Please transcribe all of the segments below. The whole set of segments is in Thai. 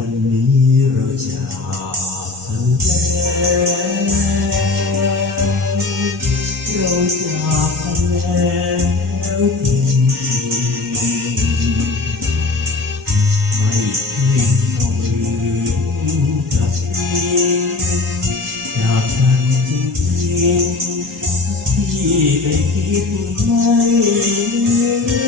วันนี้เราจะกกันล้วเราจะกกันแล้จริงไม่ทิ้งลืมกับพี่จากกันจริงที่ได้คิดไม่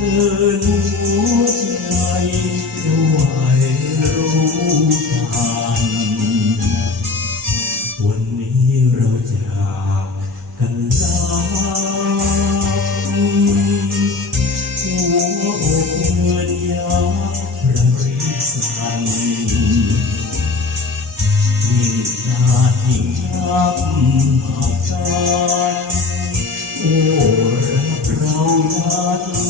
นหัวใจด้วยรู้ทันวันนี้เราจากกันแลาหัวอกเงินยาระริสันยิ่งนานยิ่งช้ำหากใจโอ้รักเรานั้น